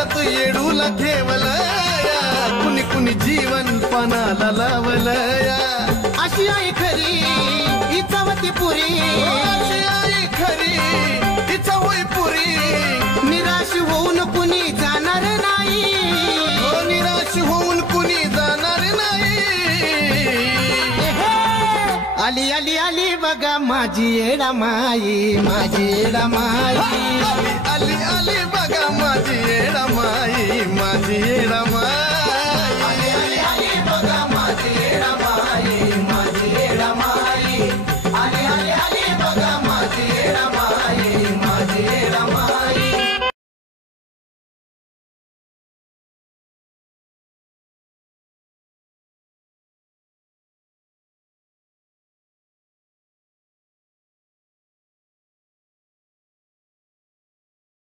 परत येडूला ठेवलया कुणी कुणी जीवन पणाला लावलया अशी आई खरी इच्छावती पुरी अशी आई खरी इच्छा होई पुरी निराश होऊन कुणी जाणार नाही निराश होऊन कुणी जाणार नाही आली आली आली बघा माझी येडा माई माझी येडा माई